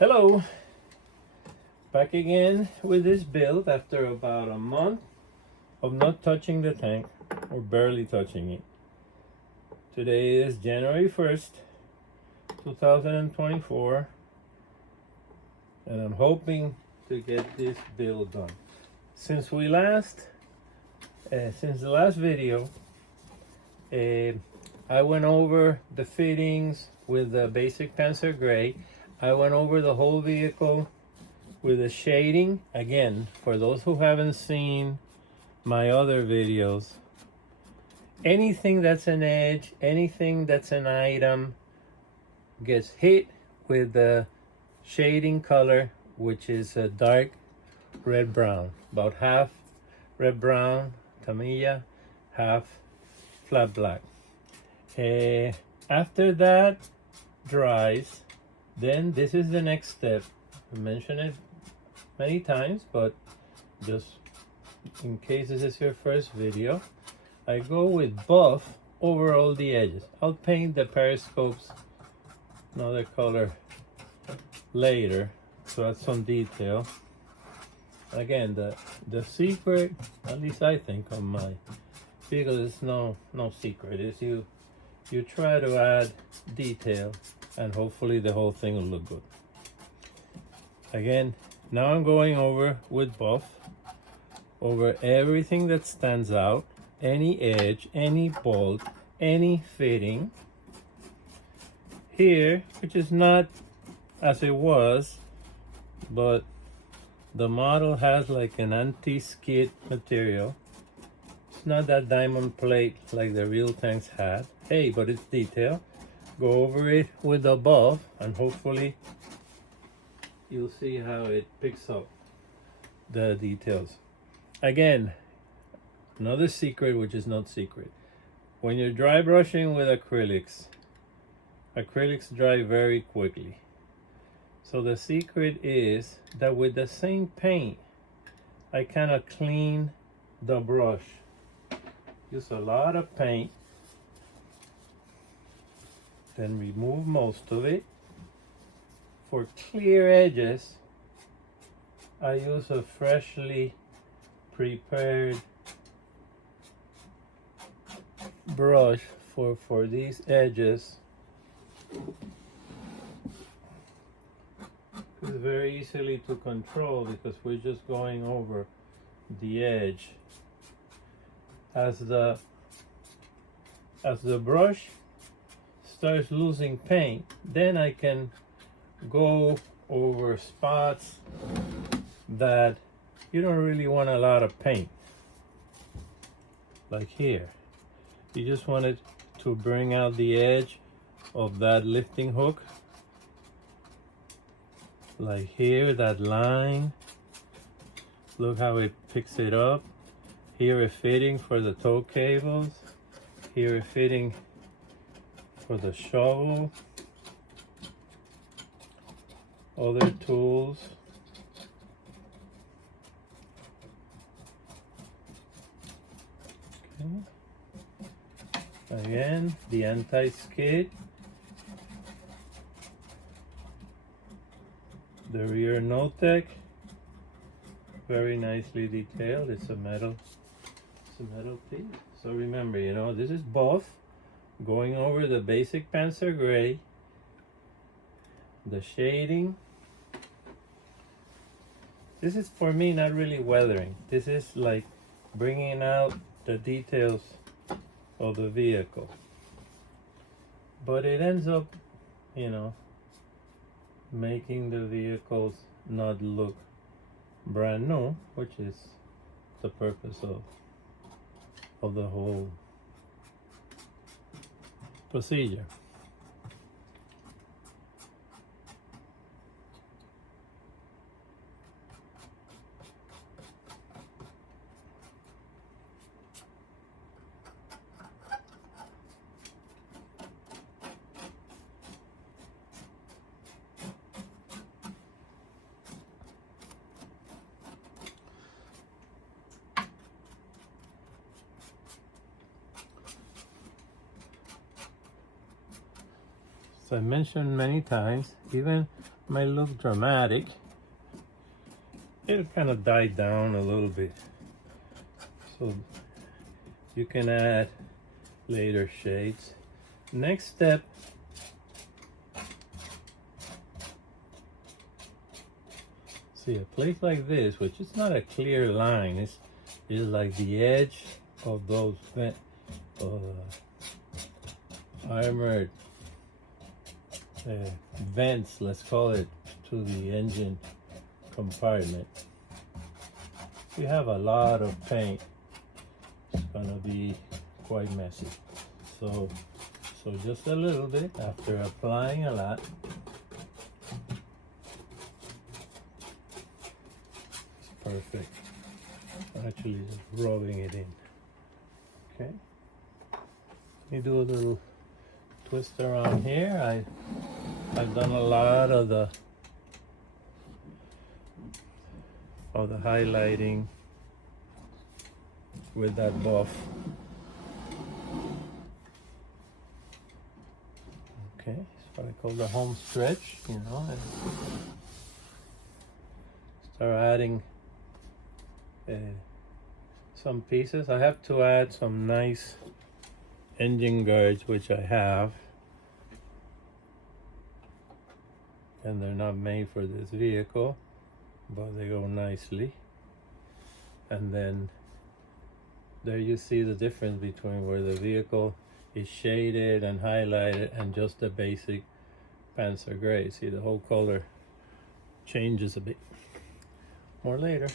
Hello, back again with this build after about a month of not touching the tank or barely touching it. Today is January 1st, 2024, and I'm hoping to get this build done. Since the last video, I went over the fittings with the basic Panzer Gray. I went over the whole vehicle with the shading. Again, for those who haven't seen my other videos, anything that's an edge, anything that's an item gets hit with the shading color, which is a dark red brown, about half red brown Tamiya, half flat black. After that dries, then this is the next step. I mentioned it many times, but just in case this is your first video, I go with buff over all the edges. I'll paint the periscopes another color later to add some detail. Again, the secret, at least I think on my vehicle, is no secret. Is you try to add detail and hopefully the whole thing will look good. Again, now I'm going over with buff over everything that stands out, any edge, any bolt, any fitting. Here, which is not as it was, but the model has like an anti-skid material. It's not that diamond plate like the real tanks had. Hey, but it's detail. Go over it with the buff and hopefully you'll see how it picks up the details. Again, another secret which is not secret. When you're dry brushing with acrylics dry very quickly. So the secret is that with the same paint, I kind of clean the brush. Use a lot of paint, then remove most of it. For clear edges, I use a freshly prepared brush for these edges. It's very easily to control because we're just going over the edge. As the brush starts losing paint, then I can go over spots that you don't really want a lot of paint. Like here, you just want it to bring out the edge of that lifting hook. Like here, that line, look how it picks it up. Here a fitting for the tow cables. Here a fitting for the shovel. Other tools. Okay. Again, the anti-skid. The rear Notek, very nicely detailed. It's a metal piece. So remember, you know, this is buff, going over the basic Panzer Gray, the shading. This is for me not really weathering. This is like bringing out the details of the vehicle. But it ends up, you know, making the vehicles not look brand new, which is the purpose of the whole procedure. As I mentioned many times, even might look dramatic, it'll kind of die down a little bit. So you can add later shades. Next step, see a place like this, which is not a clear line, it's like the edge of those armored vents, let's call it, to the engine compartment. If you have a lot of paint, it's gonna be quite messy. So just a little bit after applying a lot. It's perfect. Actually just rubbing it in. Okay. Let me do a little twist around here. I've done a lot of the highlighting with that buff. Okay, it's what I call the home stretch, you know, and start adding some pieces. I have to add some nice engine guards, which I have, and they're not made for this vehicle, but they go nicely. And then there you see the difference between where the vehicle is shaded and highlighted and just the basic Panzer gray. See, the whole color changes a bit. More later.